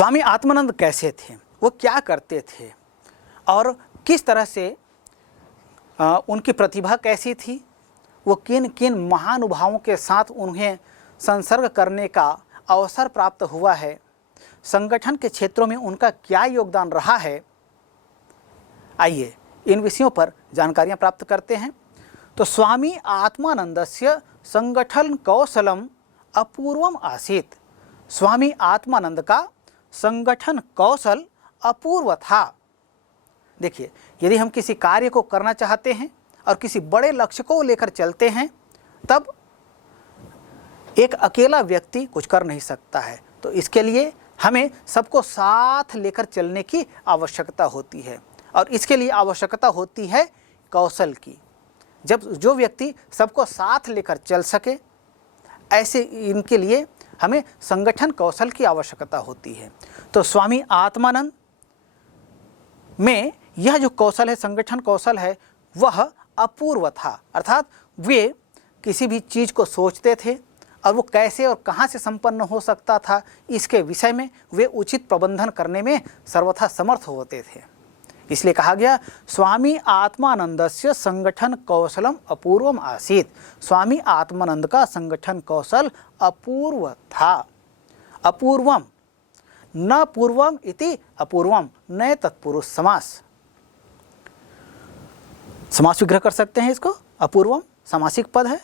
स्वामी आत्मानंद कैसे थे, वो क्या करते थे और किस तरह से उनकी प्रतिभा कैसी थी, वो किन किन महानुभावों के साथ उन्हें संसर्ग करने का अवसर प्राप्त हुआ है, संगठन के क्षेत्रों में उनका क्या योगदान रहा है, आइए इन विषयों पर जानकारियां प्राप्त करते हैं। तो स्वामी आत्मानंदस्य संगठन कौशलम अपूर्वम आसीत। स्वामी आत्मानंद का संगठन कौशल अपूर्व था। देखिए, यदि हम किसी कार्य को करना चाहते हैं और किसी बड़े लक्ष्य को लेकर चलते हैं, तब एक अकेला व्यक्ति कुछ कर नहीं सकता है। तो इसके लिए हमें सबको साथ लेकर चलने की आवश्यकता होती है और इसके लिए आवश्यकता होती है कौशल की। जब जो व्यक्ति सबको साथ लेकर चल सके, ऐसे इनके लिए हमें संगठन कौशल की आवश्यकता होती है। तो स्वामी आत्मानंद में यह जो कौशल है, संगठन कौशल है, वह अपूर्व था। अर्थात वे किसी भी चीज़ को सोचते थे और वो कैसे और कहाँ से संपन्न हो सकता था, इसके विषय में वे उचित प्रबंधन करने में सर्वथा समर्थ होते थे। इसलिए कहा गया स्वामी आत्मानंदस्य संगठन कौशलम अपूर्वम आसीत। स्वामी आत्मानंद का संगठन कौशल अपूर्व था। अपूर्वम, न पूर्वम इति अपूर्वम, नए तत्पुरुष समास। समास विग्रह कर सकते हैं इसको। अपूर्वम समासिक पद है।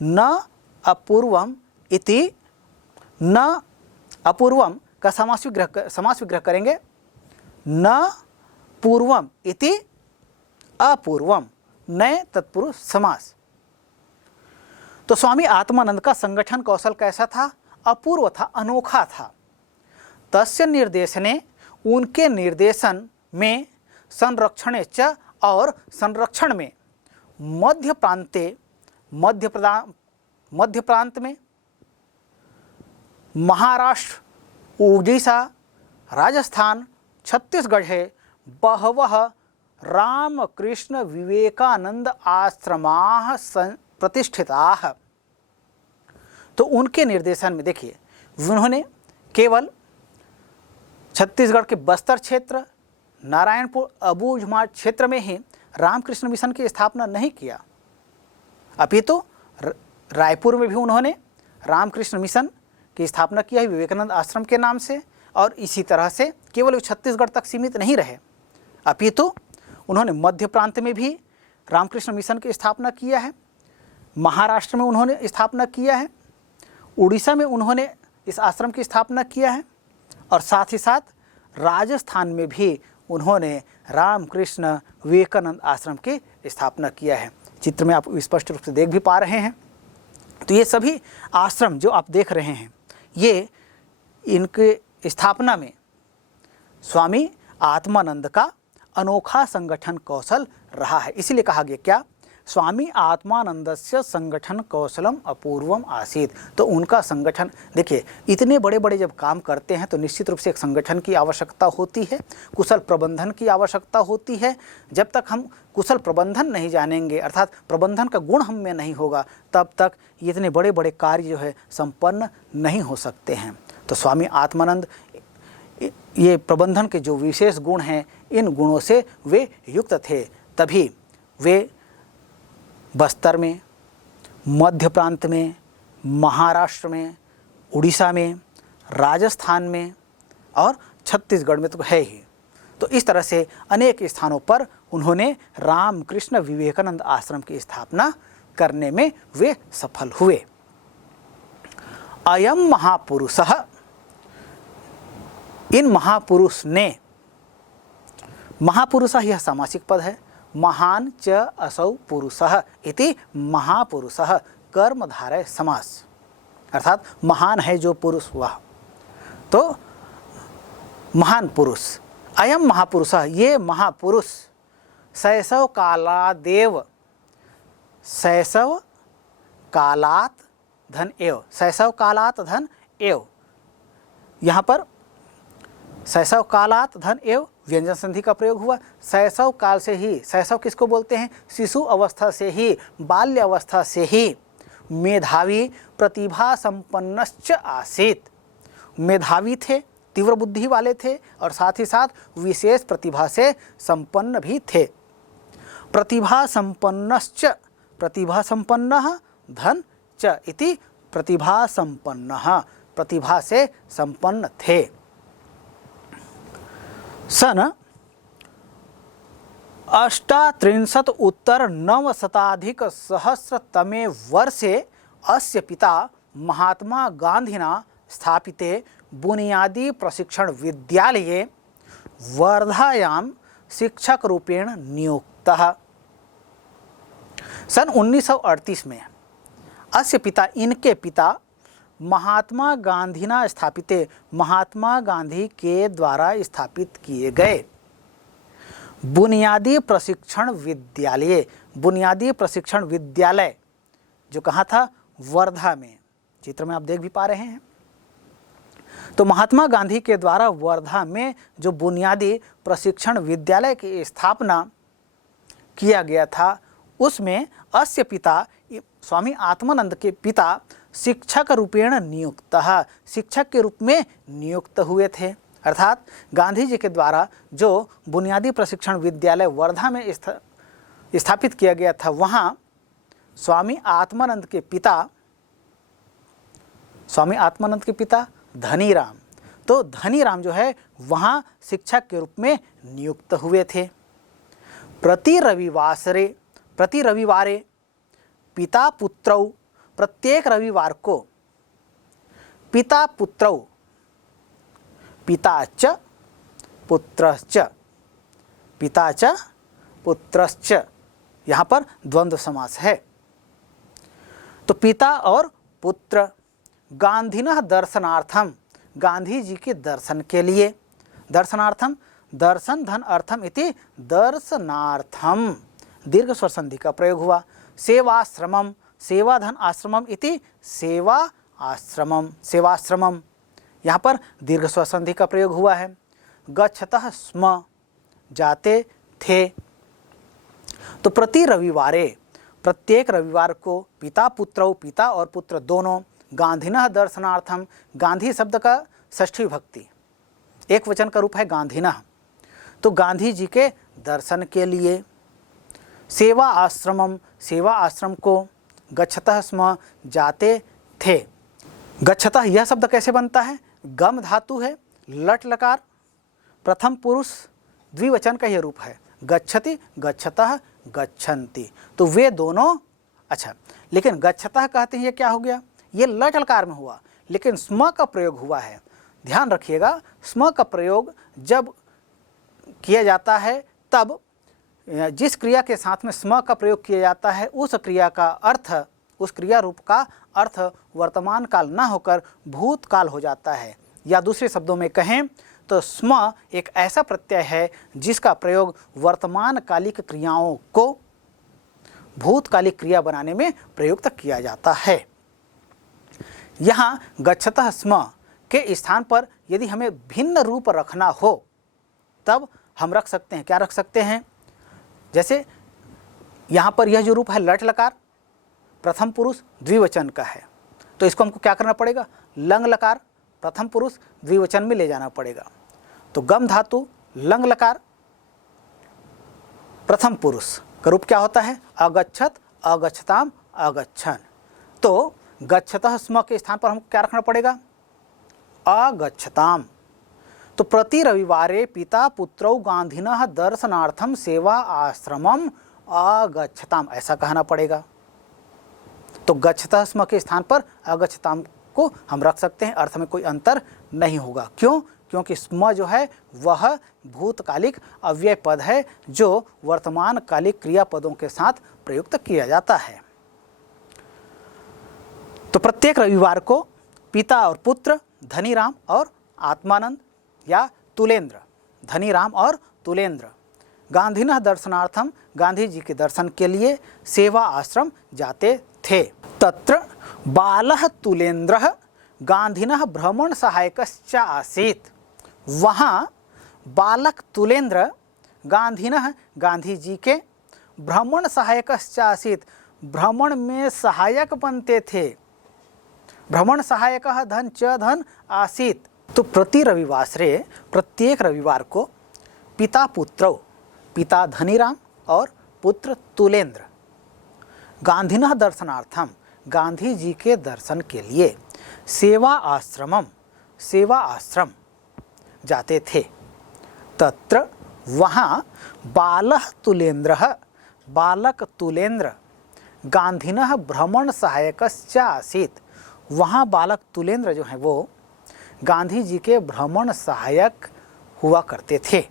न अपूर्वम इति, न अपूर्वम का समास विग्रह करेंगे। न पूर्वम इति अपूर्वम, नए तत्पुरुष समास। तो स्वामी आत्मानंद का संगठन कौशल कैसा था? अपूर्व था, अनोखा था। तस्य निर्देशने, उनके निर्देशन में, संरक्षणे च, और संरक्षण में, मध्य प्रांत में, महाराष्ट्र, उड़ीसा, राजस्थान, छत्तीसगढ़ है बहवः रामकृष्ण विवेकानंद आश्रमाः प्रतिष्ठिताः। तो उनके निर्देशन में देखिए, उन्होंने केवल छत्तीसगढ़ के बस्तर क्षेत्र, नारायणपुर, अबूझमाड़ क्षेत्र में ही रामकृष्ण मिशन की स्थापना नहीं किया, अपितु रायपुर में भी उन्होंने रामकृष्ण मिशन की स्थापना किया है विवेकानंद आश्रम के नाम से। और इसी तरह से केवल छत्तीसगढ़ तक सीमित नहीं रहे, अपितु उन्होंने मध्य प्रांत में भी रामकृष्ण मिशन की स्थापना किया है, महाराष्ट्र में उन्होंने स्थापना किया है, उड़ीसा में उन्होंने इस आश्रम की स्थापना किया है, और साथ ही साथ राजस्थान में भी उन्होंने रामकृष्ण विवेकानंद आश्रम की स्थापना किया है। चित्र में आप स्पष्ट रूप से देख भी पा रहे हैं। तो ये सभी आश्रम जो आप देख रहे हैं, ये इनके स्थापना में स्वामी आत्मानंद का अनोखा संगठन कौशल रहा है। इसीलिए कहा गया क्या? स्वामी आत्मानंदस्य संगठन कौशलम अपूर्वम आसीत। तो उनका संगठन, देखिए, इतने बड़े बड़े जब काम करते हैं तो निश्चित रूप से एक संगठन की आवश्यकता होती है, कुशल प्रबंधन की आवश्यकता होती है। जब तक हम कुशल प्रबंधन नहीं जानेंगे, अर्थात प्रबंधन का गुण हम में नहीं होगा, तब तक इतने बड़े बड़े कार्य जो है संपन्न नहीं हो सकते हैं। तो स्वामी आत्मानंद ये प्रबंधन के जो विशेष गुण हैं, इन गुणों से वे युक्त थे, तभी वे बस्तर में, मध्य प्रांत में, महाराष्ट्र में, उड़ीसा में, राजस्थान में और छत्तीसगढ़ में तो है ही। तो इस तरह से अनेक स्थानों पर उन्होंने रामकृष्ण विवेकानंद आश्रम की स्थापना करने में वे सफल हुए। अयम महापुरुषः, इन महापुरुष ने, महापुरुषः यह सामासिक पद है। महान च असौ पुरुषः इति महापुरुषः, कर्मधारय समास, अर्थात महान है जो पुरुष वह। तो महान पुरुष, अयम महापुरुषः, ये महापुरुष, शैशव कालादेव, शैशव कालात धन एव, शैशव कालात धन एव, यहाँ पर शैशव कालात धन एव व्यंजन संधि का प्रयोग हुआ। शैशव काल से ही, शैशव किसको बोलते हैं? शिशु अवस्था से ही, बाल्य अवस्था से ही मेधावी प्रतिभा संपन्नश्च आसीत, मेधावी थे, तीव्र बुद्धि वाले थे और साथ ही साथ विशेष प्रतिभा से संपन्न भी थे। प्रतिभा संपन्नश्च, प्रतिभा संपन्नः धन च इति प्रतिभा संपन्नः, प्रतिभा से संपन्न थे। सन 38उत्तर-900 वर्षे अस्य पिता महात्मा गान्धिना स्थापिते बुनियादी प्रशिक्षण विद्यालये वर्धायां शिक्षक रूपेण नियुक्तः। सन 1938 में अस्य पिता, इनके पिता महात्मा गांधीना स्थापिते, महात्मा गांधी के द्वारा स्थापित किए गए बुनियादी प्रशिक्षण विद्यालय, बुनियादी प्रशिक्षण विद्यालय जो कहाँ था, वर्धा में, चित्र में आप देख भी पा रहे हैं। तो महात्मा गांधी के द्वारा वर्धा में जो बुनियादी प्रशिक्षण विद्यालय की स्थापना किया गया था, उसमें अस्य पिता, स्वामी आत्मानंद के पिता शिक्षक रूपेण नियुक्तः, शिक्षक के रूप में नियुक्त हुए थे। अर्थात गांधी जी के द्वारा जो बुनियादी प्रशिक्षण विद्यालय वर्धा में स्थापित किया गया था, वहाँ स्वामी आत्मानंद के पिता धनीराम, तो धनीराम जो है वहाँ शिक्षक के रूप में नियुक्त हुए थे। प्रति रविवारे पिता पुत्रौ, प्रत्येक रविवार को पिता पुत्रौ, पिता च पुत्रश्च, पिता च पुत्रश्च, यहाँ पर द्वंद्व समास है। तो पिता और पुत्र गांधीनः दर्शनार्थम, गांधी जी के दर्शन के लिए, दर्शनार्थम, दर्शन धन अर्थम इति दर्शनार्थम, दीर्घ स्वर संधि का प्रयोग हुआ। सेवाश्रमम, सेवा धन आश्रमम इति सेवा आश्रमम, सेवाश्रमम, यहाँ पर दीर्घ स्वर संधि का प्रयोग हुआ है। गच्छतः स्म, जाते थे। तो प्रति रविवारे, प्रत्येक रविवार को पिता पुत्रौ, पिता और पुत्र दोनों, गांधीनः दर्शनार्थम, गांधी शब्द का षष्ठी विभक्ति एक वचन का रूप है गांधीनः, तो गांधी जी के दर्शन के लिए। सेवा आश्रमम, सेवा आश्रम को। गच्छतः स्म, जाते थे। गच्छतः यह शब्द कैसे बनता है, गम धातु है, लट लकार, प्रथम पुरुष द्विवचन का यह रूप है, गच्छति, गच्छतः, गच्छन्ति, तो वे दोनों। अच्छा, लेकिन गच्छतः कहते हैं, ये क्या हो गया, ये लट लकार में हुआ, लेकिन स्म का प्रयोग हुआ है। ध्यान रखिएगा, स्म का प्रयोग जब किया जाता है, तब जिस क्रिया के साथ में स्म का प्रयोग किया जाता है, उस क्रिया का अर्थ, उस क्रिया रूप का अर्थ वर्तमान काल न होकर भूतकाल हो जाता है। या दूसरे शब्दों में कहें तो स्म एक ऐसा प्रत्यय है जिसका प्रयोग वर्तमान कालिक क्रियाओं को भूतकालिक क्रिया बनाने में प्रयुक्त किया जाता है। यहाँ गच्छतः स्म के स्थान पर यदि हमें भिन्न रूप रखना हो, तब हम रख सकते हैं। क्या रख सकते हैं, जैसे यहाँ पर यह जो रूप है लट लकार, प्रथम पुरुष द्विवचन का है, तो इसको हमको क्या करना पड़ेगा, लंग लकार प्रथम पुरुष द्विवचन में ले जाना पड़ेगा। तो गम धातु लंग लकार प्रथम पुरुष का रूप क्या होता है, अगच्छत, अगच्छताम, अगच्छन। तो गच्छतः स्म के स्थान पर हमको क्या रखना पड़ेगा, अगच्छताम। तो प्रति रविवारे पिता पुत्रौ गांधीनः दर्शनार्थम सेवा आश्रमम अगच्छताम, ऐसा कहना पड़ेगा। तो गच्छतः स्म के स्थान पर अगच्छताम को हम रख सकते हैं, अर्थ में कोई अंतर नहीं होगा। क्यों, क्योंकि स्म जो है वह भूतकालिक अव्यय पद है जो वर्तमान कालिक क्रियापदों के साथ प्रयुक्त किया जाता है। तो प्रत्येक रविवार को पिता और पुत्र धनीराम और आत्मानंद या तुलेंद्र, धनीराम और तुलेंद्र गांधीनः दर्शनार्थम, गांधी जी के दर्शन के लिए सेवा आश्रम जाते थे। तत्र बालः तुलेंद्रः गांधीनः भ्रमण सहायकश्च आसीत्, वहाँ बालक तुलेंद्र गांधीनः, गांधी जी के भ्रमण सहायकश्च आसीत्, भ्रमण में सहायक बनते थे। भ्रमण सहायकः धन च धन आसीत्, तो प्रति रविवासरे प्रत्येक रविवार को पिता पुत्रौ, पिता धनीराम और पुत्र तुलेंद्र गांधीनः दर्शनार्थम, गांधी जी के दर्शन के लिए सेवा आश्रम जाते थे। तत्र वहाँ बालक तुलेंद्र गांधीनः भ्रमण सहायकश्च आसीत्, वहाँ बालक तुलेंद्र जो हैं वो गांधी जी के भ्रमण सहायक हुआ करते थे।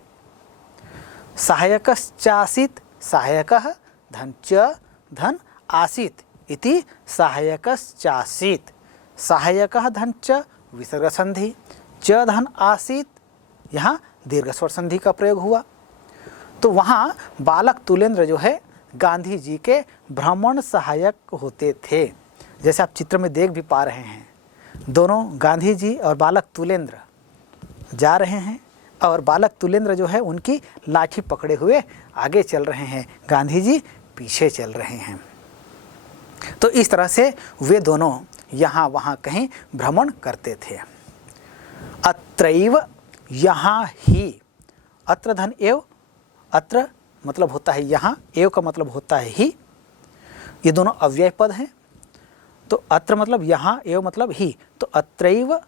सहायकश्चासीत्, सहायकः धन आसीत् इति सहायकश्चासीत्, सहायकः धन च विसर्ग संधि, च धन आसीत्, यहाँ दीर्घ स्वर संधि का प्रयोग हुआ। तो वहाँ बालक तुलेंद्र जो है गांधी जी के भ्रमण सहायक होते थे। जैसे आप चित्र में देख भी पा रहे हैं, दोनों गांधी जी और बालक तुलेंद्र जा रहे हैं और बालक तुलेंद्र जो है उनकी लाठी पकड़े हुए आगे चल रहे हैं, गांधी जी पीछे चल रहे हैं। तो इस तरह से वे दोनों यहाँ वहाँ कहीं भ्रमण करते थे। अत्रैव, यहाँ ही, अत्र धन एव, अत्र मतलब होता है यहाँ, एव का मतलब होता है ही, ये दोनों अव्यय पद हैं। तो अत्र मतलब यहाँ, एव मतलब ही, तो अत्रैव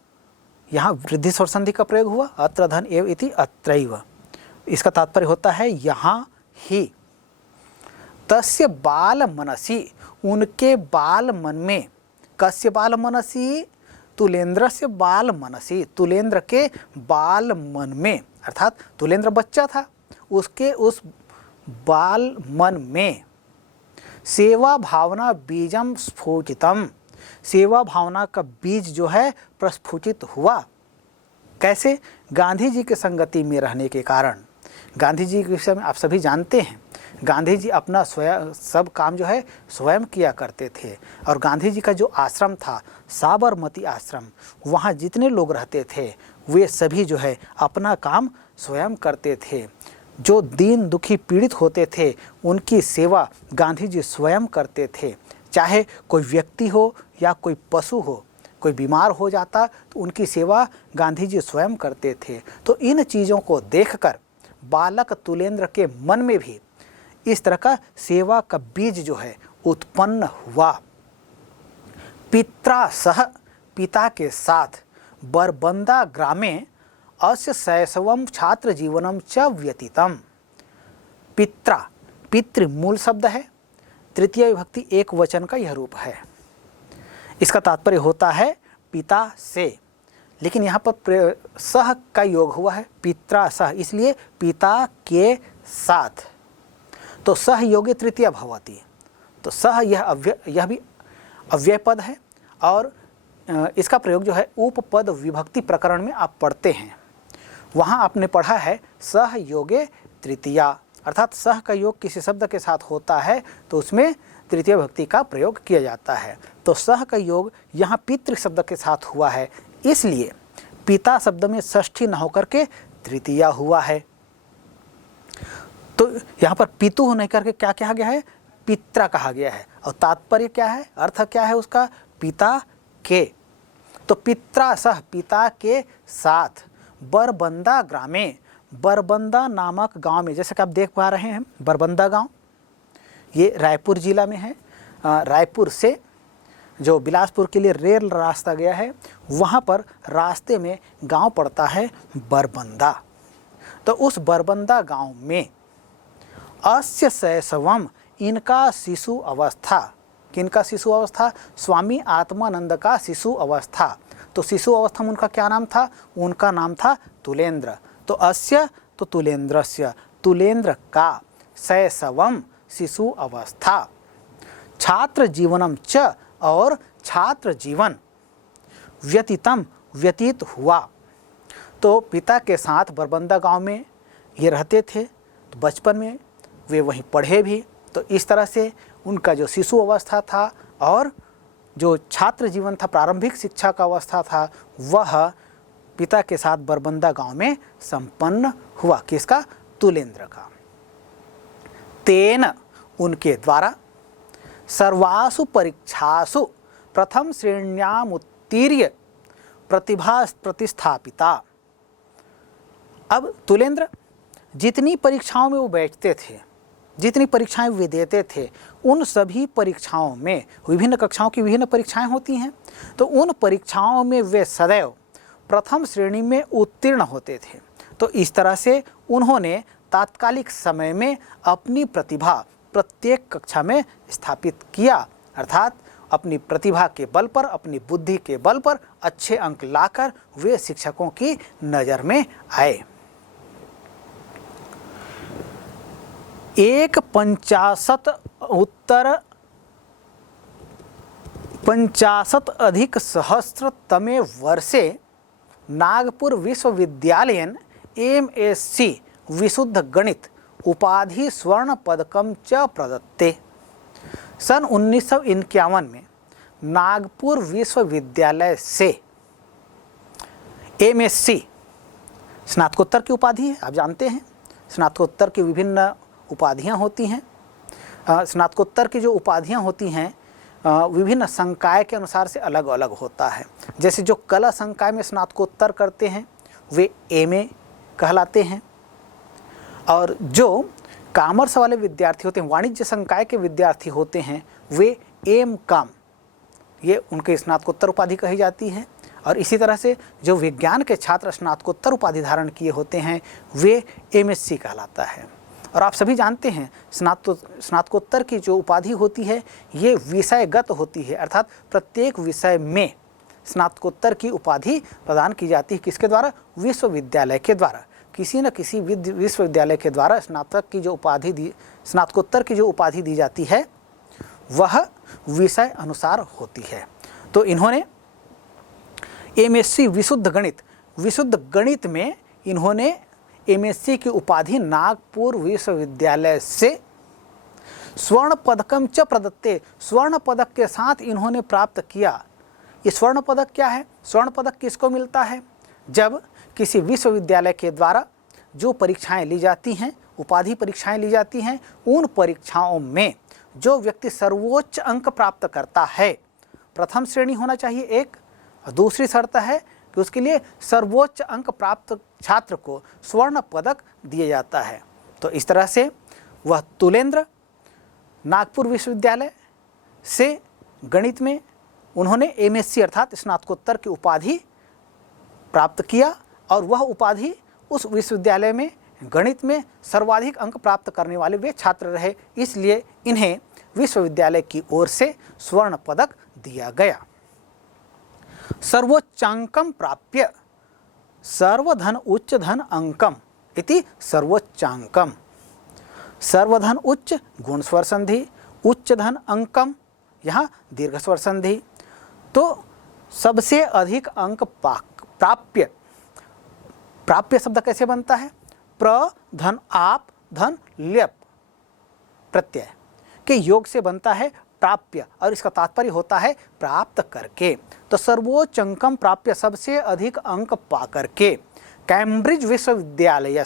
यहाँ वृद्धि स्वर संधि का प्रयोग हुआ, अत्र धन एव इति अत्रैव, इसका तात्पर्य होता है यहाँ ही। तस्य बाल मनसी, उनके बाल मन में, कस्य बाल मनसी, तुलेंद्रस्य बाल मनसी, तुलेंद्र के बाल मन में, अर्थात तुलेंद्र बच्चा था, उसके उस बाल मन में सेवा भावना बीजम स्फुटितम, सेवा भावना का बीज जो है प्रस्फुटित हुआ। कैसे? गांधी जी के संगति में रहने के कारण। गांधी जी के विषय में आप सभी जानते हैं, गांधी जी अपना स्वयं सब काम जो है स्वयं किया करते थे। और गांधी जी का जो आश्रम था साबरमती आश्रम, वहाँ जितने लोग रहते थे वे सभी जो है अपना काम स्वयं करते थे। जो दीन दुखी पीड़ित होते थे उनकी सेवा गांधी जी स्वयं करते थे। चाहे कोई व्यक्ति हो या कोई पशु हो, कोई बीमार हो जाता तो उनकी सेवा गांधी जी स्वयं करते थे। तो इन चीज़ों को देखकर बालक तुलेंद्र के मन में भी इस तरह का सेवा का बीज जो है उत्पन्न हुआ। पित्रा सह, पिता के साथ, बरबंदा ग्रामे अस्य शैशवम छात्र जीवनम च व्यतीतम। पित्रा, पितृ मूल शब्द है, तृतीय विभक्ति एक वचन का यह रूप है। इसका तात्पर्य होता है पिता से, लेकिन यहाँ पर सह का योग हुआ है, पित्रा सह, इसलिए पिता के साथ। तो सह योगे तृतीया भवति, तो सह यह भी अव्यय पद है और इसका प्रयोग जो है उपपद विभक्ति प्रकरण में आप पढ़ते हैं, वहाँ आपने पढ़ा है सह योगे तृतीया, अर्थात सह का योग किसी शब्द के साथ होता है तो उसमें तृतीय विभक्ति का प्रयोग किया जाता है। तो सह का योग यहाँ पितृ शब्द के साथ हुआ है, इसलिए पिता शब्द में षष्ठी न होकर के तृतीया हुआ है। तो यहाँ पर पितु नहीं करके क्या कहा गया है? पित्रा कहा गया है। और तात्पर्य क्या है, अर्थ क्या है उसका? पिता के। तो पित्रा सह, पिता के साथ, बरबंदा ग्रामे, बरबंदा नामक गांव में, जैसे कि आप देख पा रहे हैं बरबंदा गांव, ये रायपुर जिला में है। रायपुर से जो बिलासपुर के लिए रेल रास्ता गया है, वहाँ पर रास्ते में गांव पड़ता है बरबंदा। तो उस बरबंदा गांव में अस्य शैशवम, इनका शिशु अवस्था, किनका शिशु अवस्था? स्वामी आत्मानंद का शिशु अवस्था। तो शिशु अवस्था में उनका क्या नाम था? उनका नाम था तुलेंद्र। तो अस्य तो तुलेंद्रस्य, तुलेंद्र का, शैशवम शिशु अवस्था, छात्र जीवनम च, और छात्र जीवन, व्यतीतम व्यतीत हुआ। तो पिता के साथ बरबंदा गांव में ये रहते थे, तो बचपन में वे वहीं पढ़े भी। तो इस तरह से उनका जो शिशु अवस्था था और जो छात्र जीवन था, प्रारंभिक शिक्षा का अवस्था था, वह पिता के साथ बरबंदा गांव में संपन्न हुआ। किसका? तुलेंद्र का। तेन, उनके द्वारा, सर्वासु परीक्षासु प्रथम श्रेण्याम उत्तीर्य प्रतिभा प्रतिस्थापिता। अब तुलेंद्र जितनी परीक्षाओं में वो बैठते थे, जितनी परीक्षाएं वे देते थे, उन सभी परीक्षाओं में, विभिन्न कक्षाओं की विभिन्न परीक्षाएं होती हैं, तो उन परीक्षाओं में वे सदैव प्रथम श्रेणी में उत्तीर्ण होते थे। तो इस तरह से उन्होंने तात्कालिक समय में अपनी प्रतिभा प्रत्येक कक्षा में स्थापित किया, अर्थात अपनी प्रतिभा के बल पर, अपनी बुद्धि के बल पर अच्छे अंक लाकर वे शिक्षकों की नज़र में आए। 1,50,अधिक-सहस्रतमे वर्षे नागपुर विश्वविद्यालयेन MSc विशुद्ध गणित उपाधि स्वर्ण पदकम च प्रदत्ते। सन 1951 में नागपुर विश्वविद्यालय से MSc स्नातकोत्तर की उपाधि है। आप जानते हैं स्नातकोत्तर की विभिन्न उपाधियां होती हैं। स्नातकोत्तर की जो उपाधियां होती हैं विभिन्न संकाय के अनुसार से अलग अलग होता है। जैसे जो कला संकाय में स्नातकोत्तर करते हैं वे MA कहलाते हैं, और जो कॉमर्स वाले विद्यार्थी होते हैं, वाणिज्य संकाय के विद्यार्थी होते हैं, वे M.Com, ये उनके स्नातकोत्तर उपाधि कही जाती है। और इसी तरह से जो विज्ञान के छात्र स्नातकोत्तर उपाधि धारण किए होते हैं वे MSc कहलाता है। और आप सभी जानते हैं स्नातकोत्तर की जो उपाधि होती है ये विषयगत होती है, अर्थात प्रत्येक विषय में स्नातकोत्तर की उपाधि प्रदान की जाती है। किसके द्वारा? विश्वविद्यालय के द्वारा। किसी न किसी विश्वविद्यालय के द्वारा स्नातकोत्तर की जो उपाधि दी जाती है वह विषय अनुसार होती है। तो इन्होंने MSc विशुद्ध गणित में इन्होंने MSc की उपाधि नागपुर विश्वविद्यालय से स्वर्ण पदकम च प्रदत्ते, स्वर्ण पदक के साथ इन्होंने प्राप्त किया। ये स्वर्ण पदक क्या है? स्वर्ण पदक किसको मिलता है? जब किसी विश्वविद्यालय के द्वारा जो परीक्षाएं ली जाती हैं, उपाधि परीक्षाएं ली जाती हैं, उन परीक्षाओं में जो व्यक्ति सर्वोच्च अंक प्राप्त करता है, प्रथम श्रेणी होना चाहिए एक, दूसरी शर्त है कि उसके लिए सर्वोच्च अंक प्राप्त छात्र को स्वर्ण पदक दिया जाता है। तो इस तरह से वह तुलेंद्र नागपुर विश्वविद्यालय से गणित में उन्होंने MSc अर्थात स्नातकोत्तर की उपाधि प्राप्त किया, और वह उपाधि उस विश्वविद्यालय में गणित में सर्वाधिक अंक प्राप्त करने वाले वे छात्र रहे, इसलिए इन्हें विश्वविद्यालय की ओर से स्वर्ण पदक दिया गया। सर्वोच्चांकम प्राप्य सर्वधन उच्च धन अंकम इति सर्वोच्चांकम। सर्वधन उच्च गुण स्वर संधि, उच्च धन अंकम यहाँ दीर्घ स्वर संधि। तो सबसे अधिक अंक प्राप्य, प्राप्य शब्द कैसे बनता है? प्र धन आप धन ल्यप प्रत्यय के योग से बनता है प्राप्य, और इसका तात्पर्य होता है प्राप्त करके। तो सर्वोच्च अंकम प्राप्य, सबसे अधिक अंक पा करके कैम्ब्रिज विश्वविद्यालय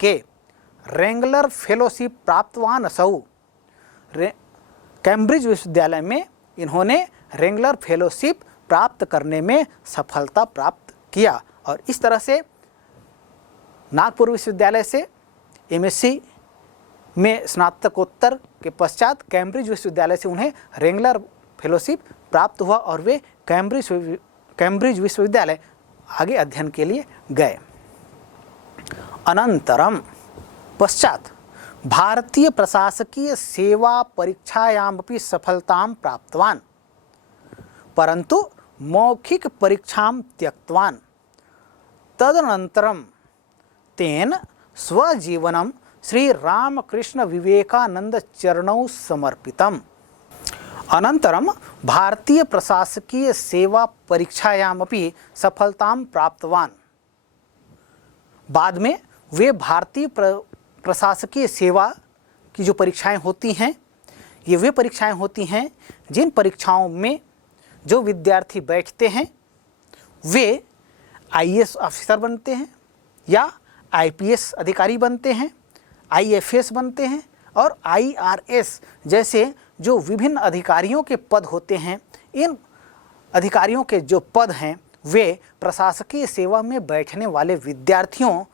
के रेंगुलर फेलोशिप प्राप्तवान असौ। कैम्ब्रिज विश्वविद्यालय में इन्होंने रेंगुलर फेलोशिप प्राप्त करने में सफलता प्राप्त किया, और इस तरह से नागपुर विश्वविद्यालय से MSc में स्नातकोत्तर के पश्चात कैम्ब्रिज विश्वविद्यालय से उन्हें रेंगुलर फेलोशिप प्राप्त हुआ, और वे कैम्ब्रिज विश्वविद्यालय आगे अध्ययन के लिए गए। अनंतरम पश्चात भारतीय प्रशासकीय सेवा परीक्षायामपि सफलतां प्राप्तवान्, परंतु मौखिक परीक्षां त्यक्तवान्। तदनन्तरं तेन स्वजीवनं श्री रामकृष्ण विवेकानंद चरणौ समर्पितम्। अनंतरम भारतीय प्रशासकीय सेवा परीक्षायामपि सफलतां प्राप्तवान्। बाद में वे भारतीय प्रशासकीय सेवा की जो परीक्षाएं होती हैं, ये वे परीक्षाएं होती हैं जिन परीक्षाओं में जो विद्यार्थी बैठते हैं वे IAS ऑफिसर बनते हैं या IPS अधिकारी बनते हैं, IFS बनते हैं, और IRS जैसे जो विभिन्न अधिकारियों के पद होते हैं। इन अधिकारियों के जो पद हैं वे प्रशासकीय सेवा में बैठने वाले विद्यार्थियों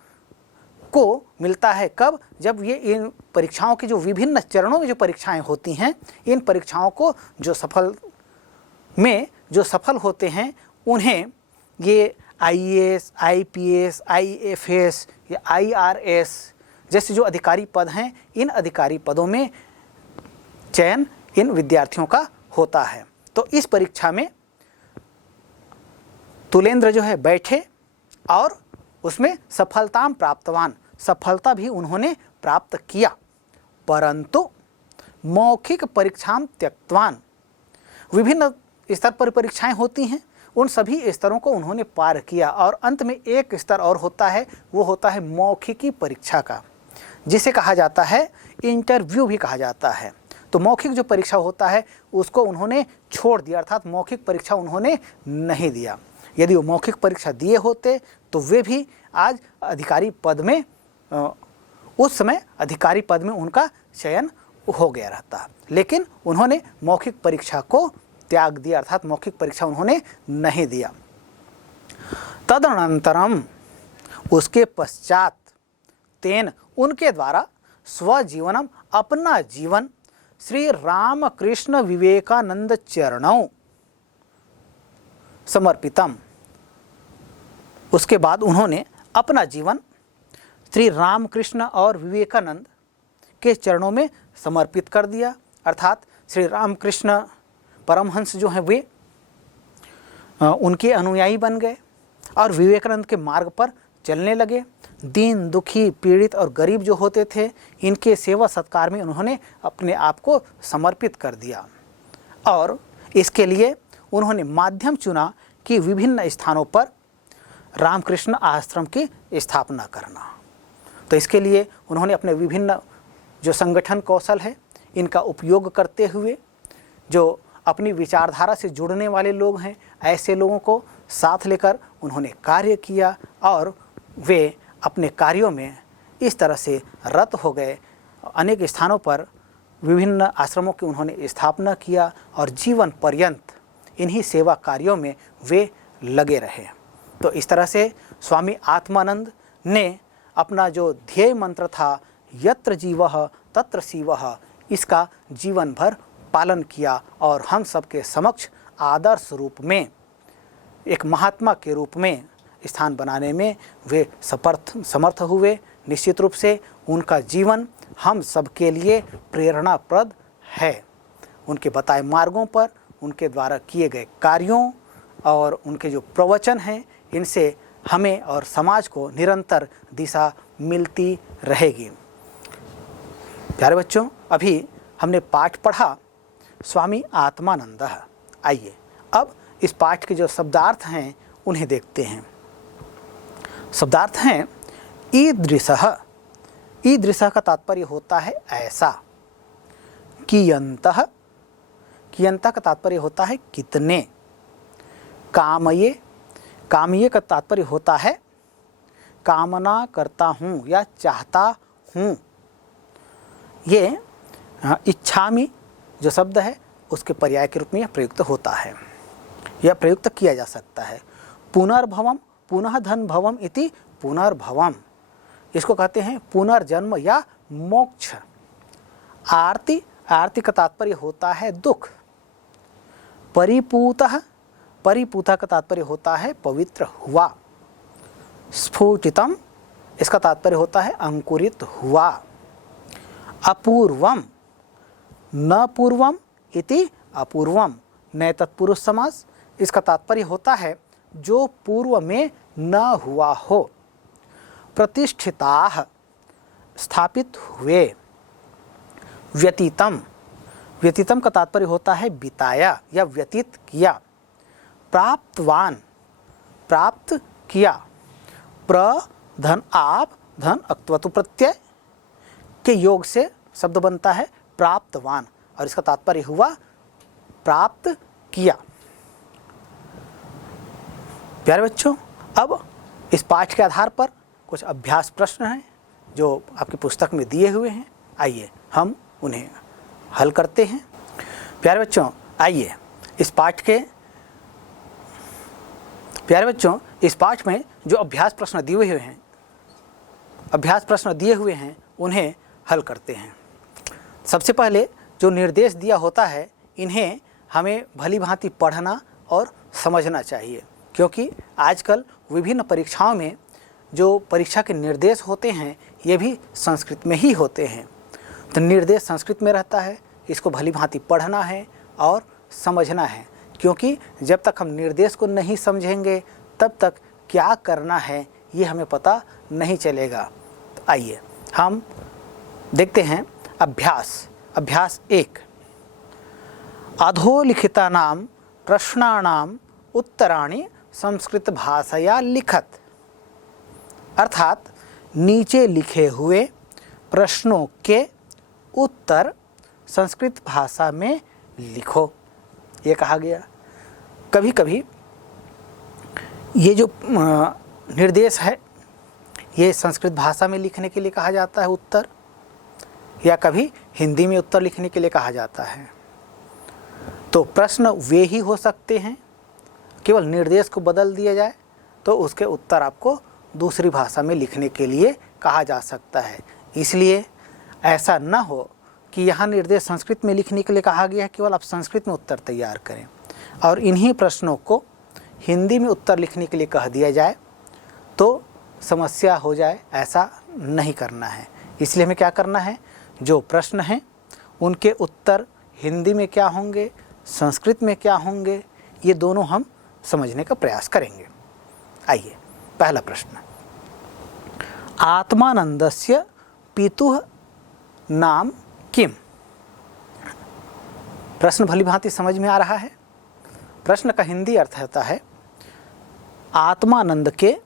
को मिलता है। कब? जब ये इन परीक्षाओं की जो विभिन्न चरणों में जो परीक्षाएं होती हैं, इन परीक्षाओं को जो सफल होते हैं उन्हें ये IAS, IPS, IFS या IRS जैसे जो अधिकारी पद हैं, इन अधिकारी पदों में चयन इन विद्यार्थियों का होता है। तो इस परीक्षा में तुलेंद्र जो है बैठे और उसमें सफलता भी उन्होंने प्राप्त किया, परंतु मौखिक परीक्षाम त्यक्तवान, विभिन्न स्तर पर परीक्षाएं होती हैं, उन सभी स्तरों को उन्होंने पार किया और अंत में एक स्तर और होता है, वो होता है मौखिकी परीक्षा का, जिसे कहा जाता है इंटरव्यू भी कहा जाता है। तो मौखिक जो परीक्षा होता है उसको उन्होंने छोड़ दिया, अर्थात मौखिक परीक्षा उन्होंने नहीं दिया। यदि वो मौखिक परीक्षा दिए होते तो वे भी आज अधिकारी पद में, उस समय अधिकारी पद में उनका चयन हो गया रहता, लेकिन उन्होंने मौखिक परीक्षा को त्याग दिया, अर्थात मौखिक परीक्षा उन्होंने नहीं दिया। तदनंतरम, उसके पश्चात, तेन, उनके द्वारा, स्वजीवनम, अपना जीवन, श्री रामकृष्ण विवेकानंद चरणों समर्पितम, उसके बाद उन्होंने अपना जीवन श्री रामकृष्ण और विवेकानंद के चरणों में समर्पित कर दिया। अर्थात श्री रामकृष्ण परमहंस जो हैं वे उनके अनुयायी बन गए और विवेकानंद के मार्ग पर चलने लगे। दीन, दुखी, पीड़ित और गरीब जो होते थे, इनके सेवा सत्कार में उन्होंने अपने आप को समर्पित कर दिया और इसके लिए उन्होंने माध्यम चुना कि विभिन्न स्थानों पर रामकृष्ण आश्रम की स्थापना करना। तो इसके लिए उन्होंने अपने विभिन्न जो संगठन कौशल है इनका उपयोग करते हुए, जो अपनी विचारधारा से जुड़ने वाले लोग हैं, ऐसे लोगों को साथ लेकर उन्होंने कार्य किया और वे अपने कार्यों में इस तरह से रत हो गए। अनेक स्थानों पर विभिन्न आश्रमों की उन्होंने स्थापना किया और जीवन पर्यंत इन्हीं सेवा कार्यों में वे लगे रहे। तो इस तरह से स्वामी आत्मानंद ने अपना जो ध्येय मंत्र था, यत्र जीवः तत्र शिवः, इसका जीवन भर पालन किया और हम सबके समक्ष आदर्श रूप में, एक महात्मा के रूप में स्थान बनाने में वे समर्थ हुए। निश्चित रूप से उनका जीवन हम सबके लिए प्रेरणाप्रद है। उनके बताए मार्गों पर, उनके द्वारा किए गए कार्यों और उनके जो प्रवचन हैं, इनसे हमें और समाज को निरंतर दिशा मिलती रहेगी। प्यारे बच्चों, अभी हमने पाठ पढ़ा स्वामी आत्मानंद। आइए अब इस पाठ के जो शब्दार्थ हैं उन्हें देखते हैं। शब्दार्थ हैं ईदृशः। ईदृशः का तात्पर्य होता है ऐसा। कियन्तः, कियन्तः का तात्पर्य होता है कितने। कामये, कामये का तात्पर्य होता है कामना करता हूँ या चाहता हूँ। ये इच्छामि जो शब्द है उसके पर्याय के रूप में यह प्रयुक्त होता है, यह प्रयुक्त किया जा सकता है। पुनर्भवम, पुनः धन भवम इति पुनर्भवम, इसको कहते हैं पुनर्जन्म या मोक्ष। आरती, आरती का तात्पर्य होता है दुख। परिपूतः, परिपूतः का तात्पर्य होता है पवित्र हुआ। स्फुटितम, इसका तात्पर्य होता है अंकुरित हुआ। अपूर्वम, न पूर्वम इति अपूर्वम, नए तत्पुरुष समास, इसका तात्पर्य होता है जो पूर्व में न हुआ हो। प्रतिष्ठिताः, स्थापित हुए। व्यतीतम, व्यतीतम का तात्पर्य होता है बिताया या व्यतीत किया। प्राप्तवान, प्राप्त किया। प्र धन आप, धन अक्त्वतु प्रत्यय के योग से शब्द बनता है प्राप्तवान और इसका तात्पर्य हुआ प्राप्त किया। प्यारे बच्चों, अब इस पाठ के आधार पर कुछ अभ्यास प्रश्न हैं जो आपकी पुस्तक में दिए हुए हैं। आइए हम उन्हें हल करते हैं। प्यारे बच्चों, आइए इस पाठ के प्यारे बच्चों, इस पाठ में जो अभ्यास प्रश्न दिए हुए हैं उन्हें हल करते हैं। सबसे पहले जो निर्देश दिया होता है इन्हें हमें भली भांति पढ़ना और समझना चाहिए, क्योंकि आजकल विभिन्न परीक्षाओं में जो परीक्षा के निर्देश होते हैं ये भी संस्कृत में ही होते हैं। तो निर्देश संस्कृत में रहता है, इसको भली भांति पढ़ना है और समझना है, क्योंकि जब तक हम निर्देश को नहीं समझेंगे तब तक क्या करना है ये हमें पता नहीं चलेगा। तो आइए हम देखते हैं अभ्यास 1। अधोलिखितानां प्रश्नानां उत्तराणि संस्कृत भाषया लिखत, अर्थात नीचे लिखे हुए प्रश्नों के उत्तर संस्कृत भाषा में लिखो, ये कहा गया। कभी कभी ये जो निर्देश है ये संस्कृत भाषा में लिखने के लिए कहा जाता है उत्तर, या कभी हिंदी में उत्तर लिखने के लिए कहा जाता है। तो प्रश्न वे ही हो सकते हैं, केवल निर्देश को बदल दिया जाए तो उसके उत्तर आपको दूसरी भाषा में लिखने के लिए कहा जा सकता है। इसलिए ऐसा न हो कि यहाँ निर्देश संस्कृत में लिखने के लिए कहा गया है, केवल आप संस्कृत में उत्तर तैयार करें और इन्हीं प्रश्नों को हिंदी में उत्तर लिखने के लिए कह दिया जाए तो समस्या हो जाए। ऐसा नहीं करना है। इसलिए हमें क्या करना है, जो प्रश्न हैं उनके उत्तर हिंदी में क्या होंगे, संस्कृत में क्या होंगे, ये दोनों हम समझने का प्रयास करेंगे। आइए, पहला प्रश्न, आत्मानंदस्य पितुः नाम किम। प्रश्न भली भांति समझ में आ रहा है। प्रश्न का हिंदी अर्थ होता है आत्मानंद के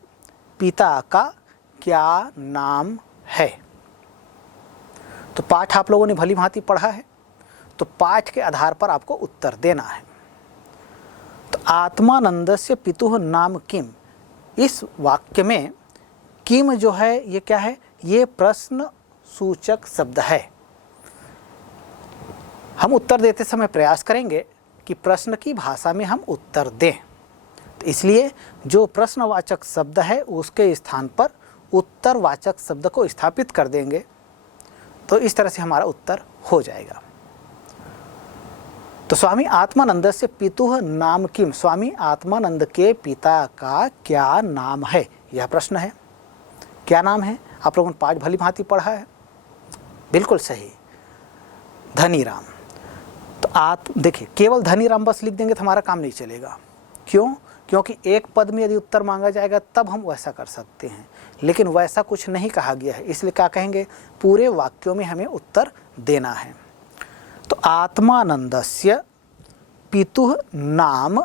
पिता का क्या नाम है। तो पाठ आप लोगों ने भली भांति पढ़ा है, तो पाठ के आधार पर आपको उत्तर देना है। तो आत्मानंदस्य पितुः नाम किम, इस वाक्य में किम जो है ये क्या है, ये प्रश्न सूचक शब्द है। हम उत्तर देते समय प्रयास करेंगे कि प्रश्न की भाषा में हम उत्तर दें। तो इसलिए जो प्रश्नवाचक शब्द है उसके स्थान पर उत्तरवाचक शब्द को स्थापित कर देंगे, तो इस तरह से हमारा उत्तर हो जाएगा। तो स्वामी आत्मानंद से पितुः नाम किम, स्वामी आत्मानंद के पिता का क्या नाम है, यह प्रश्न है। क्या नाम है? आप लोगों ने पाठ भली भांति पढ़ा है, बिल्कुल सही, धनीराम। तो आप देखिए, केवल धनीराम बस लिख देंगे तो हमारा काम नहीं चलेगा। क्यों? क्योंकि एक पद में यदि उत्तर मांगा जाएगा तब हम वैसा कर सकते हैं, लेकिन वैसा कुछ नहीं कहा गया है। इसलिए क्या कहेंगे, पूरे वाक्यों में हमें उत्तर देना है। तो आत्मानंदस्य पितुः नाम,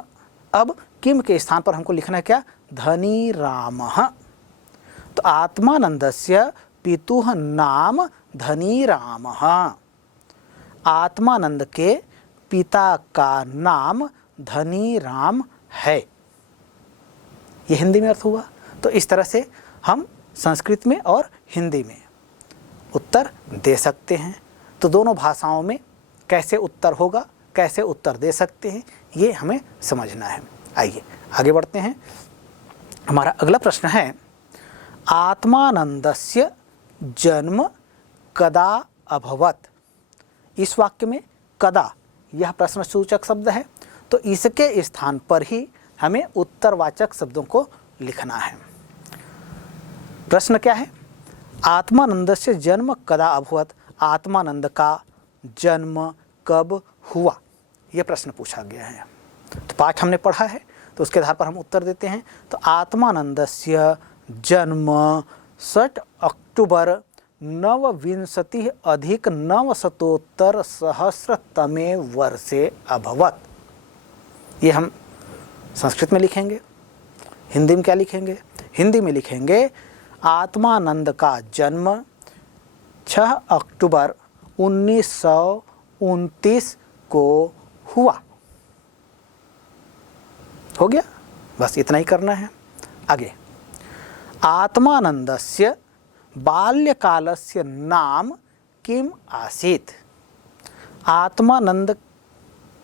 अब किम के स्थान पर हमको लिखना है क्या, धनीरामः। तो आत्मानंदस्य पितुः नाम धनीरामः, आत्मानंद के पिता का नाम धनीराम है। ये हिंदी में अर्थ हुआ। तो इस तरह से हम संस्कृत में और हिंदी में उत्तर दे सकते हैं। तो दोनों भाषाओं में कैसे उत्तर होगा, कैसे उत्तर दे सकते हैं, ये हमें समझना है। आइए आगे बढ़ते हैं। हमारा अगला प्रश्न है, आत्मानंदस्य जन्म कदा अभवत। इस वाक्य में कदा यह प्रश्न सूचक शब्द है, तो इसके स्थान पर ही हमें उत्तरवाचक शब्दों को लिखना है। प्रश्न क्या है, आत्मानंदस्य जन्म कदा अभवत, आत्मानंद का जन्म कब हुआ, यह प्रश्न पूछा गया है। तो पाठ हमने पढ़ा है, तो उसके आधार पर हम उत्तर देते हैं। तो आत्मानंदस्य जन्म 6 अक्टूबर 19 अधिक 900 सहस्रतमे वर्षे अभवत। ये हम संस्कृत में लिखेंगे। हिंदी में क्या लिखेंगे? हिंदी में लिखेंगे आत्मानंद का जन्म 6 अक्टूबर 1929 को हुआ। हो गया, बस इतना ही करना है। आगे, आत्मानंदस्य बाल्यकालस्य नाम किम आसीत्। आत्मानंद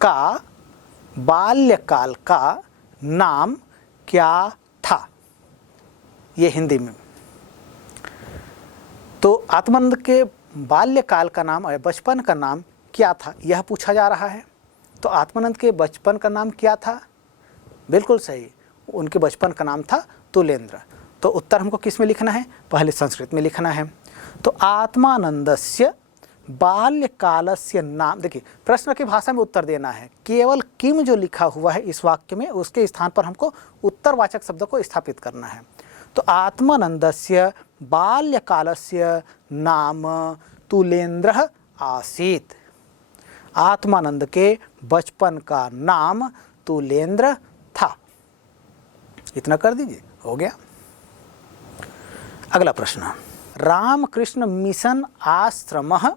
का बाल्यकाल का नाम क्या था? ये हिंदी में। तो आत्मानंद के बाल्यकाल का नाम, बचपन का नाम क्या था, यह पूछा जा रहा है। तो आत्मानंद के बचपन का नाम क्या था? बिल्कुल सही, उनके बचपन का नाम था तुलेंद्र। तो उत्तर हमको किस में लिखना है? पहले संस्कृत में लिखना है। तो आत्मानंदस्य बाल्यकालस्य नाम, देखिए प्रश्न की भाषा में उत्तर देना है। केवल किम जो लिखा हुआ है इस वाक्य में, उसके स्थान पर हमको उत्तरवाचक शब्द को स्थापित करना है। तो आत्मानंदस्य बाल्यकालस्य नाम तुलेंद्र आसीत्। आत्मानंद के बचपन का नाम तुलेंद्र था। इतना कर दीजिए, हो गया। अगला प्रश्न, रामकृष्ण मिशन आश्रमः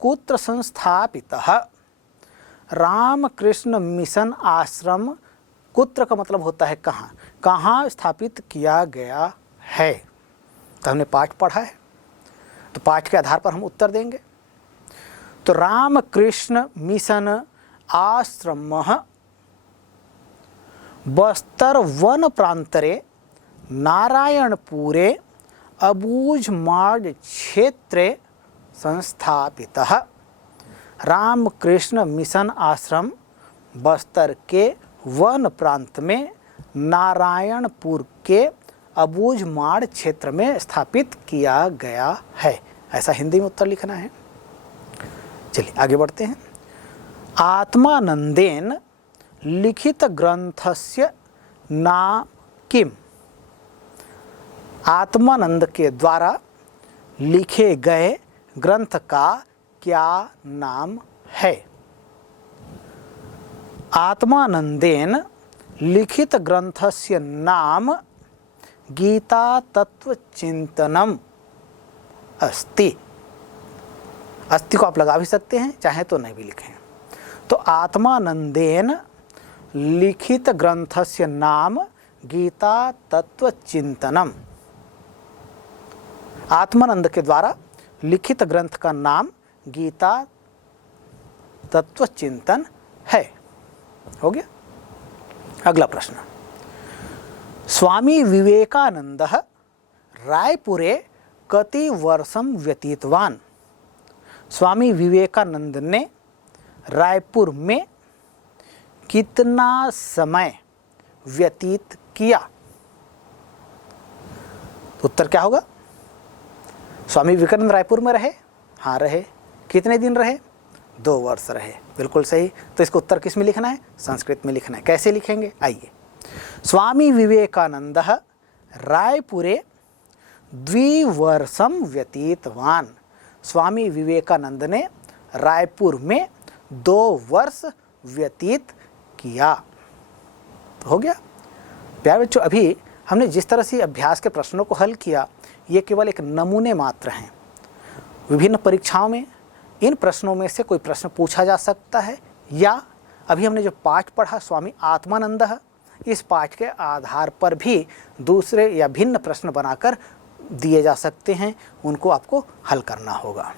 कुत्र संस्थापितः? रामकृष्ण मिशन आश्रम कुत्र का मतलब होता है कहाँ, कहाँ स्थापित किया गया है। तो हमने पाठ पढ़ा है, तो पाठ के आधार पर हम उत्तर देंगे। तो रामकृष्ण मिशन आश्रमः बस्तर वन प्रांतरे नारायणपुरे अबूझमाड़ क्षेत्रे संस्थापितः। रामकृष्ण मिशन आश्रम बस्तर के वन प्रांत में नारायणपुर के अबूझमाड़ क्षेत्र में स्थापित किया गया है। ऐसा हिंदी में उत्तर लिखना है। चलिए आगे बढ़ते हैं। आत्मानंदेन लिखित ग्रंथस्य नाम किम? आत्मानंद के द्वारा लिखे गए ग्रंथ का क्या नाम है? आत्मानंदेन लिखित ग्रंथस्य नाम गीता तत्वचिंतनम अस्ति। अस्ति को आप लगा भी सकते हैं, चाहे तो नहीं भी लिखें। तो आत्मानंदेन लिखित ग्रंथस्य नाम गीता तत्वचिंतनम। आत्मानंद के द्वारा लिखित ग्रंथ का नाम गीता तत्वचिंतन है। हो गया। अगला प्रश्न, स्वामी विवेकानंदः रायपुरे कति वर्षं व्यतीतवान्? स्वामी विवेकानंद ने रायपुर में कितना समय व्यतीत किया? उत्तर क्या होगा? स्वामी विवेकानंद रायपुर में रहे? हाँ रहे। कितने दिन रहे? 2 वर्ष रहे। बिल्कुल सही। तो इसको उत्तर किस में लिखना है? संस्कृत में लिखना है। कैसे लिखेंगे? आइए। स्वामी विवेकानंदः रायपुरे 2 वर्षं व्यतीतवान्। स्वामी विवेकानंद ने रायपुर में 2 वर्ष व्यतीत किया। तो हो गया। प्यारे बच्चों, अभी हमने जिस तरह से अभ्यास के प्रश्नों को हल किया, ये केवल एक नमूने मात्र हैं। विभिन्न परीक्षाओं में इन प्रश्नों में से कोई प्रश्न पूछा जा सकता है, या अभी हमने जो पाठ पढ़ा स्वामी आत्मानंद, इस पाठ के आधार पर भी दूसरे या भिन्न प्रश्न बनाकर दिए जा सकते हैं। उनको आपको हल करना होगा।